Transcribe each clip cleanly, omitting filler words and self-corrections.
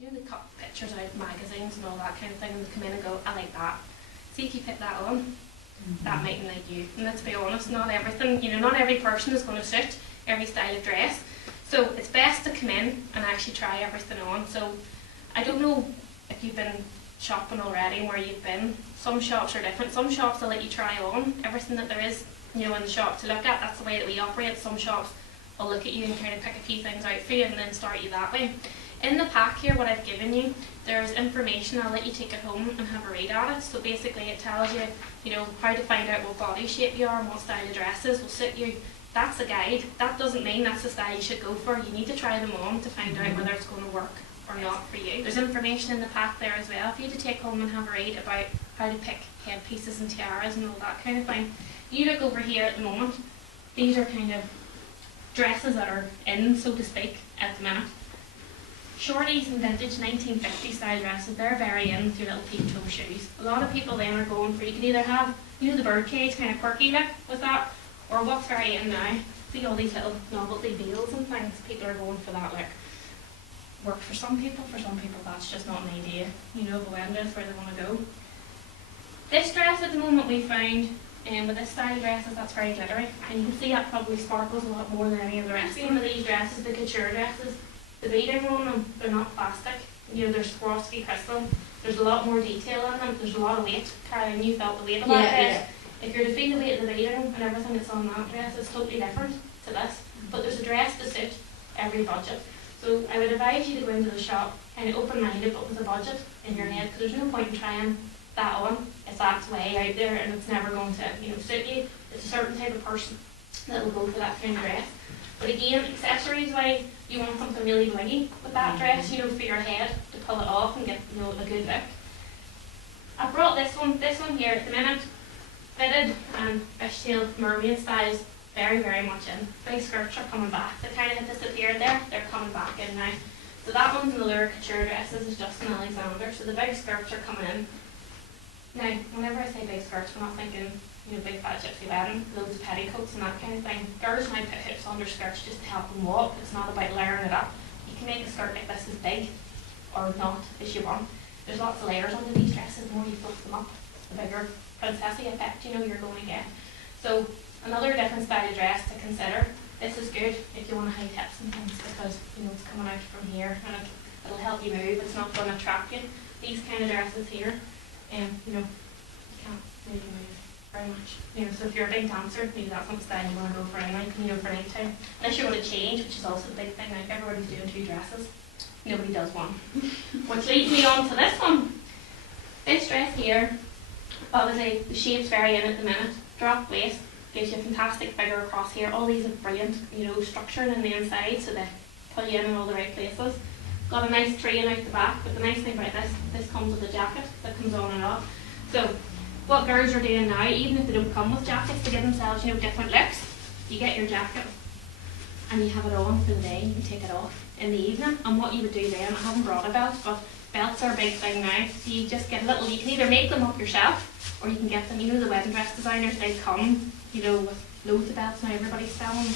You know, they cut pictures out of magazines and all that kind of thing, and they come in and go, I like that. See if you put that on, that mightn't like you. And let's be honest, not everything, you know, not every person is going to suit every style of dress. So it's best to come in and actually try everything on. So I don't know if you've been shopping already and where you've been. Some shops are different. Some shops will let you try on everything that there is, you know, in the shop to look at. That's the way that we operate. Some shops will look at you and kind of pick a few things out for you and then start you that way. In the pack here, what I've given you, there's information. I'll let you take it home and have a read at it. So basically it tells you, you know, how to find out what body shape you are and what style of dresses will suit you. That's a guide. That doesn't mean that's the style you should go for. You need to try them on to find out whether it's going to work or not for you. There's information in the pack there as well for you to take home and have a read about how to pick headpieces and tiaras and all that kind of thing. You look over here at the moment, these are kind of dresses that are in, so to speak, at the minute. Shorties and vintage 1950 style dresses, they're very in with your little peep toe shoes. A lot of people then are going for, you can either have, you know, the birdcage kind of quirky look with that, or what's very in now, see all these little novelty veils and things, people are going for that look. Work for some people that's just not an idea, you know, go in with where they want to go. This dress at the moment we found, with this style of dresses, that's very glittery, and you can see that probably sparkles a lot more than any of the rest. Some of these dresses, the couture dresses, the beading on them, they're not plastic. You know, they're Swarovski crystal. There's a lot more detail in them. There's a lot of weight. Caroline, you felt the weight of that dress. Yeah. If you're to feel the weight of the beading and everything that's on that dress, it's totally different to this. But there's a dress to suit every budget. So I would advise you to go into the shop kind of open-minded, but with a budget in your head, because there's no point in trying that on if that's way out there and it's never going to, you know, suit you. It's a certain type of person that will go for that kind of dress. But again, accessories-wise, you want something really blingy with that dress, you know, for your head to pull it off and get, you know, a good look. I brought this one here at the minute, fitted and fishtail mermaid styles, very, very much in. Big skirts are coming back. They kind of had disappeared there, they're coming back in now. So that one's in the Lure Couture dresses, is Justin Alexander, so the big skirts are coming in. Now, whenever I say big skirts, we're not thinking, you know, big fat gypsy wedding, loads of petticoats and that kind of thing. Girls might put hoops under skirts just to help them walk. It's not about layering it up. You can make a skirt like this as big or not as you want. There's lots of layers under these dresses. The more you fluff them up, the bigger princessy effect, you know, you're going to get. So another different style of dress to consider. This is good if you want to hide hips and things, because, you know, it's coming out from here and it'll help you move. It's not going to trap you. These kind of dresses here, you know, you can't really move very much. You know, so if you're a big dancer, maybe that's not the style you want to go for anyway, you know, for night time. Unless you want to change, which is also the big thing. Like, everybody's doing 2 dresses. Nobody does one. Which leads me on to this one. This dress here, obviously the shape's very in at the minute. Drop waist, gives you a fantastic figure across here. All these are brilliant, you know, structured in the inside, so they pull you in all the right places. Got a nice train out the back, but the nice thing about this comes with a jacket that comes on and off. So what girls are doing now, even if they don't come with jackets, to give themselves, you know, different looks, you get your jacket and you have it on for the day, you can take it off in the evening. And what you would do then, I haven't brought a belt, but belts are a big thing now. So you just get a little, you can either make them up yourself, or you can get them, you know, the wedding dress designers, they come, you know, with loads of belts now, everybody's selling them,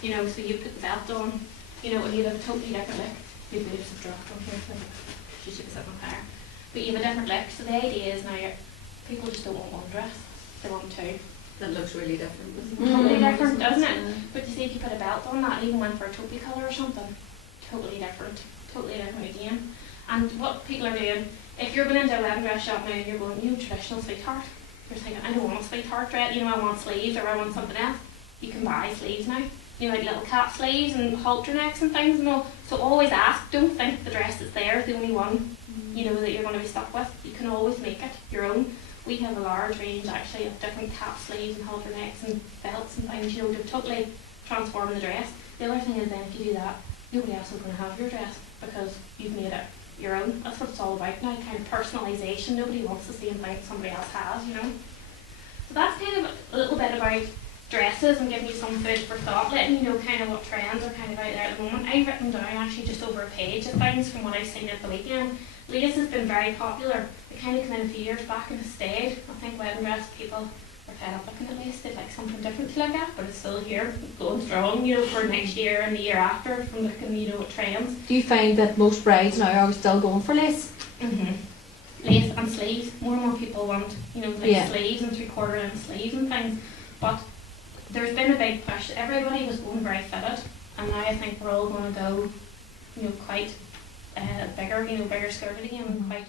you know, so you put the belt on, you know, and you have a totally different look. Your boobs have dropped on here, so she should be sitting on fire. But you have a different look, so the idea is now people just don't want one dress, they want 2. That looks really different. Totally different, doesn't it? But you see, if you put a belt on that, even went for a taupey colour or something, totally different again. And what people are doing, if you're going into a wedding dress shop now and you're going, you know, traditional sweetheart, you're thinking, I don't want a sweetheart dress, you know, I want sleeves or I want something else. You can buy sleeves now. You know, like little cap sleeves and halter necks and things and all. So always ask, don't think the dress that's there is the only one, you know, that you're going to be stuck with. You can always make it your own. We have a large range actually of different cap sleeves and halter necks and belts and things, you know, to totally transform the dress. The other thing is then, if you do that, nobody else is going to have your dress because you've made it your own. That's what it's all about now, kind of personalisation. Nobody wants the same thing somebody else has, you know. So that's kind of a little bit about dresses and giving you some food for thought, letting you know kind of what trends are kind of out there at the moment. I've written down actually just over a page of things from what I've seen at the weekend. Lace has been very popular. It kind of came in a few years back and has stayed. I think wedding dress people are fed up looking at lace. They'd like something different to look at, but it's still here, going strong, you know, for next year and the year after, from looking, you know, at trends. Do you find that most brides now are still going for lace? Lace and sleeves. More and more people want, you know, like Yeah. sleeves and 3/4 inch sleeves and things. But there's been a big push. Everybody was going very fitted, and now I think we're all going to go, you know, quite bigger, you know, bigger skirty and quite